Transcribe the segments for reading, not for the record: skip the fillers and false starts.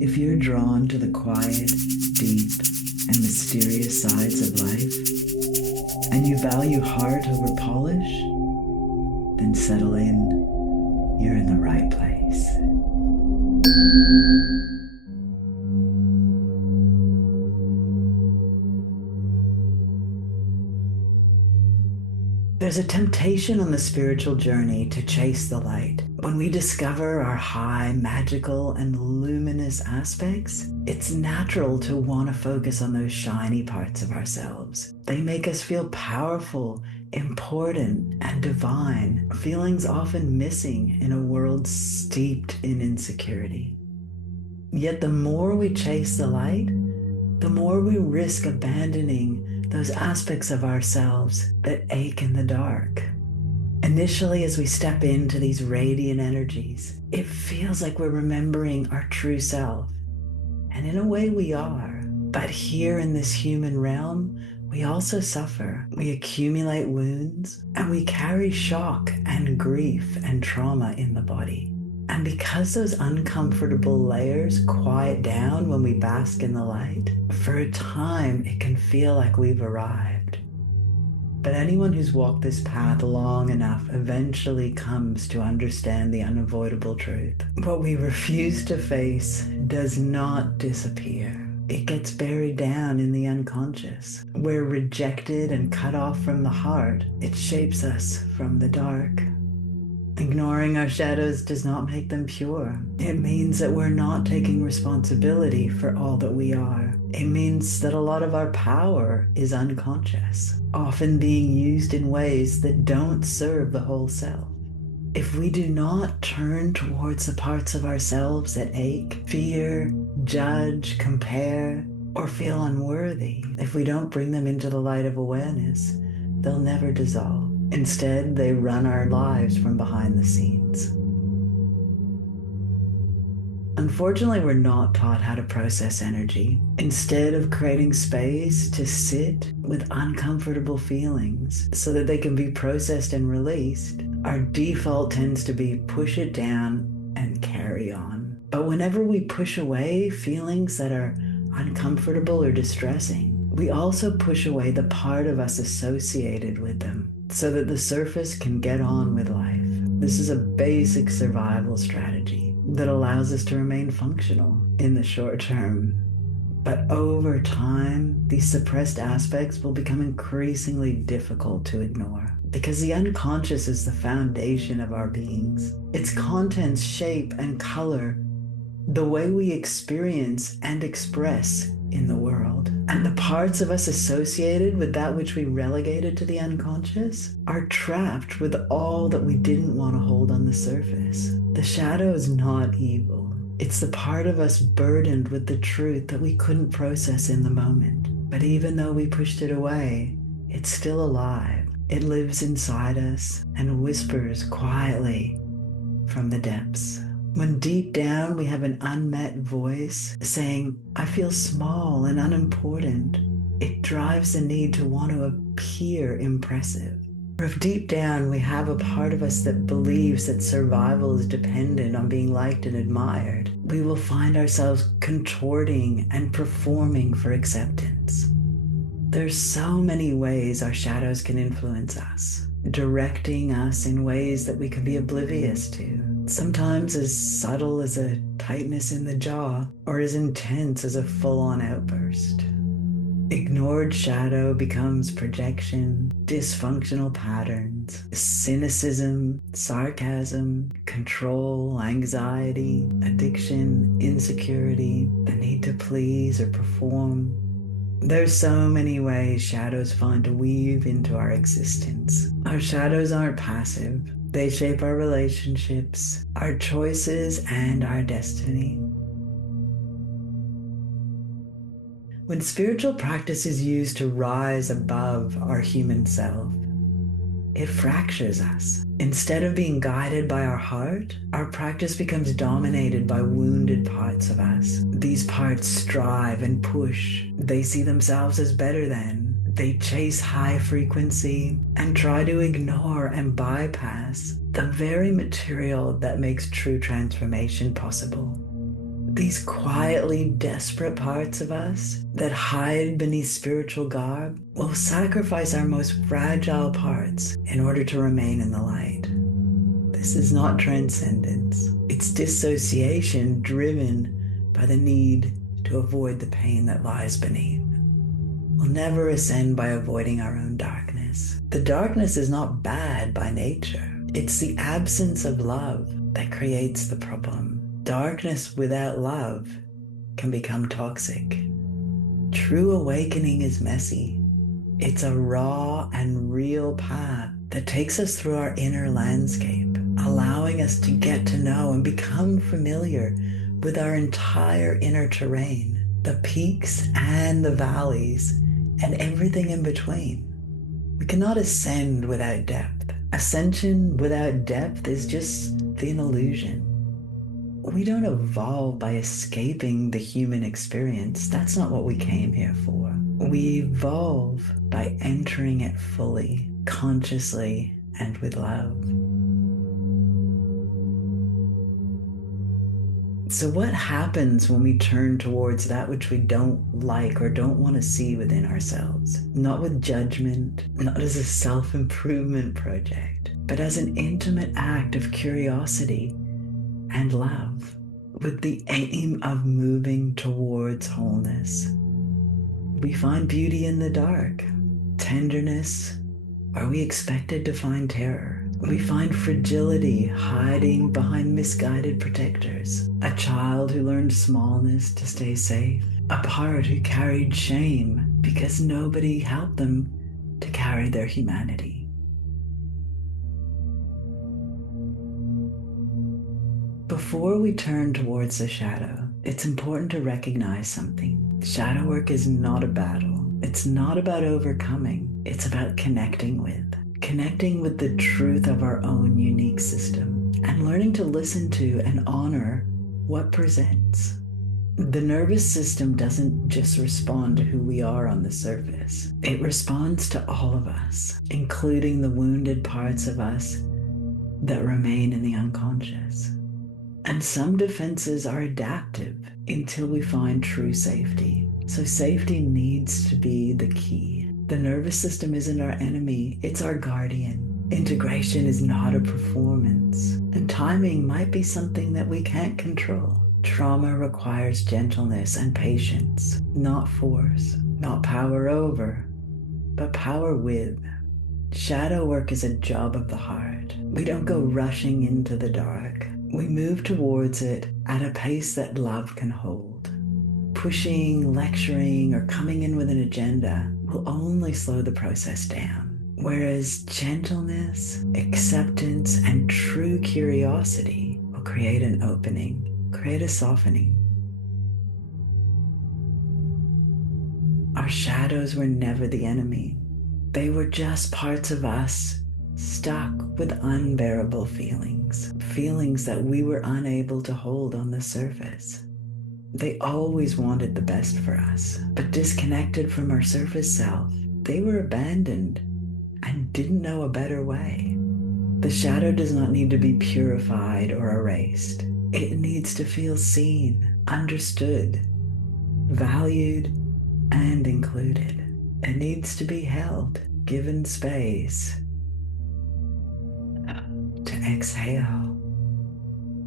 If you're drawn to the quiet, deep, and mysterious sides of life, and you value heart over polish, then settle in. You're in the right place. There's a temptation on the spiritual journey to chase the light. When we discover our high, magical, and luminous aspects, it's natural to want to focus on those shiny parts of ourselves. They make us feel powerful, important, and divine, feelings often missing in a world steeped in insecurity. Yet the more we chase the light, the more we risk abandoning those aspects of ourselves that ache in the dark. Initially, as we step into these radiant energies, it feels like we're remembering our true self. And in a way, we are. But here in this human realm, we also suffer. We accumulate wounds, and we carry shock and grief and trauma in the body. And because those uncomfortable layers quiet down when we bask in the light, for a time it can feel like we've arrived. But anyone who's walked this path long enough eventually comes to understand the unavoidable truth. What we refuse to face does not disappear. It gets buried down in the unconscious. Where rejected and cut off from the heart, it shapes us from the dark. Ignoring our shadows does not make them pure. It means that we're not taking responsibility for all that we are. It means that a lot of our power is unconscious, often being used in ways that don't serve the whole self. If we do not turn towards the parts of ourselves that ache, fear, judge, compare, or feel unworthy, if we don't bring them into the light of awareness, they'll never dissolve. Instead, they run our lives from behind the scenes. Unfortunately, we're not taught how to process energy. Instead of creating space to sit with uncomfortable feelings so that they can be processed and released, our default tends to be push it down and carry on. But whenever we push away feelings that are uncomfortable or distressing, we also push away the part of us associated with them so that the surface can get on with life. This is a basic survival strategy that allows us to remain functional in the short term. But over time, these suppressed aspects will become increasingly difficult to ignore because the unconscious is the foundation of our beings. Its contents shape and color the way we experience and express in the world. And the parts of us associated with that which we relegated to the unconscious are trapped with all that we didn't want to hold on the surface. The shadow is not evil. It's the part of us burdened with the truth that we couldn't process in the moment. But even though we pushed it away, it's still alive. It lives inside us and whispers quietly from the depths. When deep down we have an unmet voice saying, I feel small and unimportant, it drives the need to want to appear impressive. Or if deep down we have a part of us that believes that survival is dependent on being liked and admired, we will find ourselves contorting and performing for acceptance. There's so many ways our shadows can influence us, directing us in ways that we can be oblivious to. Sometimes as subtle as a tightness in the jaw, or as intense as a full-on outburst. Ignored shadow becomes projection, dysfunctional patterns, cynicism, sarcasm, control, anxiety, addiction, insecurity, the need to please or perform. There's so many ways shadows find to weave into our existence. Our shadows aren't passive. They shape our relationships, our choices, and our destiny. When spiritual practice is used to rise above our human self, it fractures us. Instead of being guided by our heart, our practice becomes dominated by wounded parts of us. These parts strive and push. They see themselves as better than. They chase high frequency and try to ignore and bypass the very material that makes true transformation possible. These quietly desperate parts of us that hide beneath spiritual garb will sacrifice our most fragile parts in order to remain in the light. This is not transcendence. It's dissociation driven by the need to avoid the pain that lies beneath. We'll never ascend by avoiding our own darkness. The darkness is not bad by nature. It's the absence of love that creates the problem. Darkness without love can become toxic. True awakening is messy. It's a raw and real path that takes us through our inner landscape, allowing us to get to know and become familiar with our entire inner terrain, the peaks and the valleys, and everything in between. We cannot ascend without depth. Ascension without depth is just an illusion. We don't evolve by escaping the human experience. That's not what we came here for. We evolve by entering it fully, consciously, and with love. So what happens when we turn towards that which we don't like or don't want to see within ourselves? Not with judgment, not as a self-improvement project, but as an intimate act of curiosity and love, with the aim of moving towards wholeness. We find beauty in the dark, tenderness where we expected to find terror. We find fragility hiding behind misguided protectors, a child who learned smallness to stay safe, a part who carried shame because nobody helped them to carry their humanity. Before we turn towards the shadow, it's important to recognize something. Shadow work is not a battle. It's not about overcoming. It's about connecting with the truth of our own unique system and learning to listen to and honor what presents. The nervous system doesn't just respond to who we are on the surface. It responds to all of us, including the wounded parts of us that remain in the unconscious. And some defenses are adaptive until we find true safety. So safety needs to be the key. The nervous system isn't our enemy, it's our guardian. Integration is not a performance, and timing might be something that we can't control. Trauma requires gentleness and patience, not force, not power over, but power with. Shadow work is a job of the heart. We don't go rushing into the dark. We move towards it at a pace that love can hold. Pushing, lecturing, or coming in with an agenda will only slow the process down. Whereas gentleness, acceptance, and true curiosity will create an opening, create a softening. Our shadows were never the enemy. They were just parts of us stuck with unbearable feelings, feelings that we were unable to hold on the surface. They always wanted the best for us, but disconnected from our surface self, they were abandoned and didn't know a better way. The shadow does not need to be purified or erased. It needs to feel seen, understood, valued, and included. It needs to be held, given space to exhale.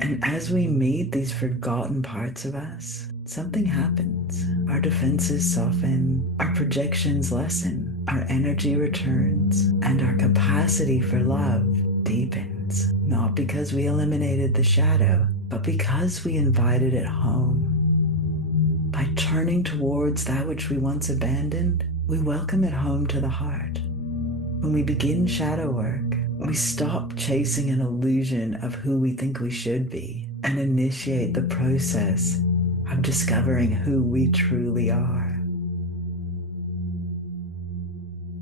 And as we meet these forgotten parts of us, something happens. Our defenses soften, our projections lessen, our energy returns, and our capacity for love deepens. Not because we eliminated the shadow, but because we invited it home. By turning towards that which we once abandoned, we welcome it home to the heart. When we begin shadow work, we stop chasing an illusion of who we think we should be and initiate the process of discovering who we truly are.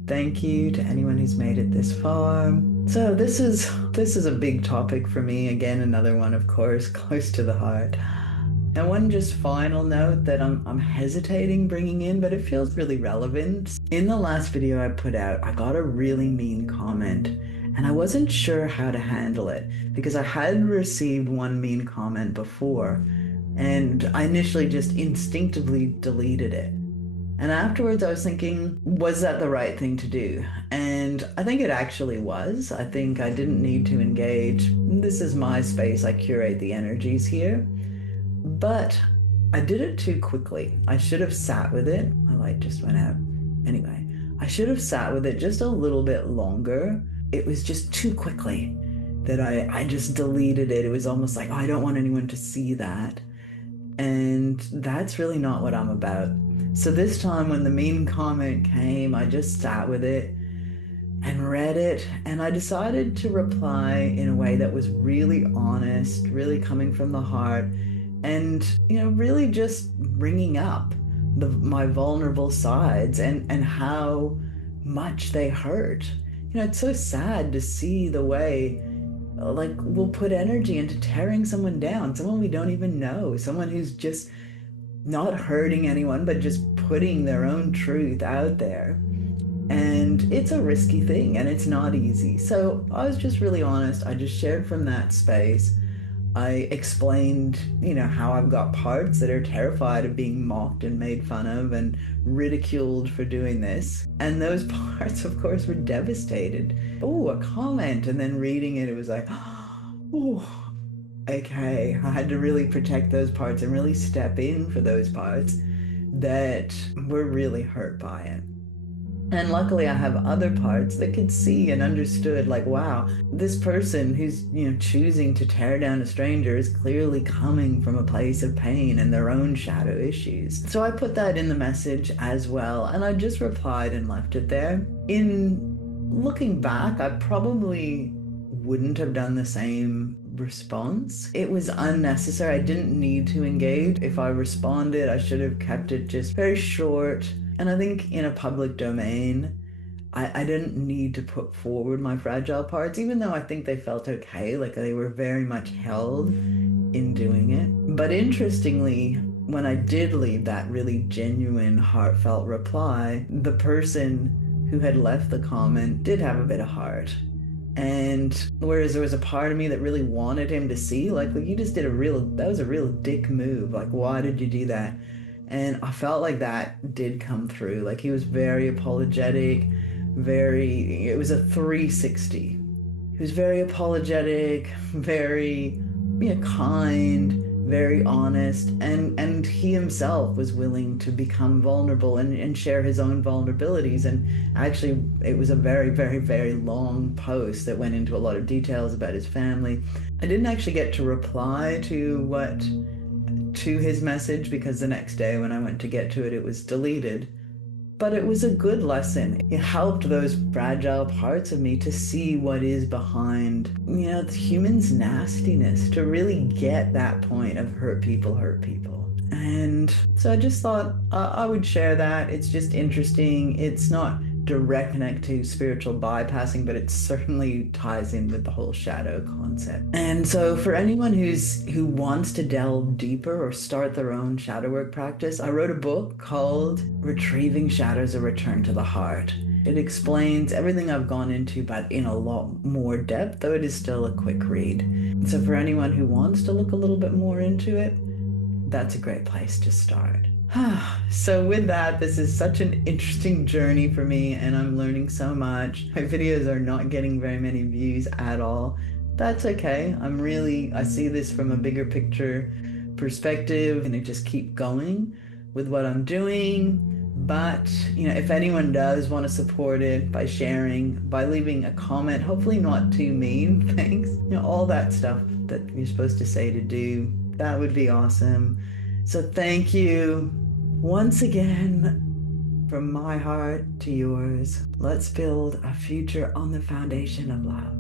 Thank you to anyone who's made it this far. So this is a big topic for me. Again, another one, of course, close to the heart. And one just final note that I'm hesitating bringing in, but it feels really relevant. In the last video I put out, I got a really mean comment, and I wasn't sure how to handle it because I had received one mean comment before, And I initially just instinctively deleted it. And afterwards, I was thinking, was that the right thing to do? And I think it actually was. I think I didn't need to engage. This is my space. I curate the energies here. But I did it too quickly. I should have sat with it. My light just went out. Anyway, I should have sat with it just a little bit longer. It was just too quickly that I just deleted it. It was almost like, oh, I don't want anyone to see that. And that's really not what I'm about. So this time when the mean comment came, I just sat with it and read it, and I decided to reply in a way that was really honest, really coming from the heart, and really just bringing up my vulnerable sides and how much they hurt. It's so sad to see the way like we'll put energy into tearing someone down, someone we don't even know, someone who's just not hurting anyone, but just putting their own truth out there. And it's a risky thing and it's not easy. So I was just really honest. I just shared from that space. I explained, how I've got parts that are terrified of being mocked and made fun of and ridiculed for doing this. And those parts, of course, were devastated. Oh, a comment. And then reading it, it was like, oh, okay. I had to really protect those parts and really step in for those parts that were really hurt by it. And luckily I have other parts that could see and understood, like, wow, this person who's, choosing to tear down a stranger is clearly coming from a place of pain and their own shadow issues. So I put that in the message as well, and I just replied and left it there. In looking back, I probably wouldn't have done the same response. It was unnecessary. I didn't need to engage. If I responded, I should have kept it just very short. And I think in a public domain, I didn't need to put forward my fragile parts, even though I think they felt okay, like they were very much held in doing it. But interestingly, when I did leave that really genuine, heartfelt reply, the person who had left the comment did have a bit of heart. And whereas there was a part of me that really wanted him to see, like, well, you just did that was a real dick move. Like, why did you do that? And I felt like that did come through. Like, he was very apologetic, it was a 360. He was very apologetic, very kind, very honest, and he himself was willing to become vulnerable and share his own vulnerabilities. And actually, it was a very, very, very long post that went into a lot of details about his family. I didn't actually get to reply to his message because the next day when I went to get to it, it was deleted. But it was a good lesson. It helped those fragile parts of me to see what is behind, the human's nastiness, to really get that point of hurt people hurt people. And so I just thought I would share that. It's just interesting. It's not direct connect to spiritual bypassing, but it certainly ties in with the whole shadow concept. And so for anyone who wants to delve deeper or start their own shadow work practice, I wrote a book called Retrieving Shadows: A Return to the Heart. It explains everything I've gone into, but in a lot more depth, though it is still a quick read. And so for anyone who wants to look a little bit more into it, that's a great place to start. So with that, this is such an interesting journey for me, and I'm learning so much. My videos are not getting very many views at all. That's okay. I see this from a bigger picture perspective, and I just keep going with what I'm doing. But, if anyone does want to support it by sharing, by leaving a comment, hopefully not too mean, thanks. All that stuff that you're supposed to say to do, that would be awesome. So thank you once again, from my heart to yours. Let's build a future on the foundation of love.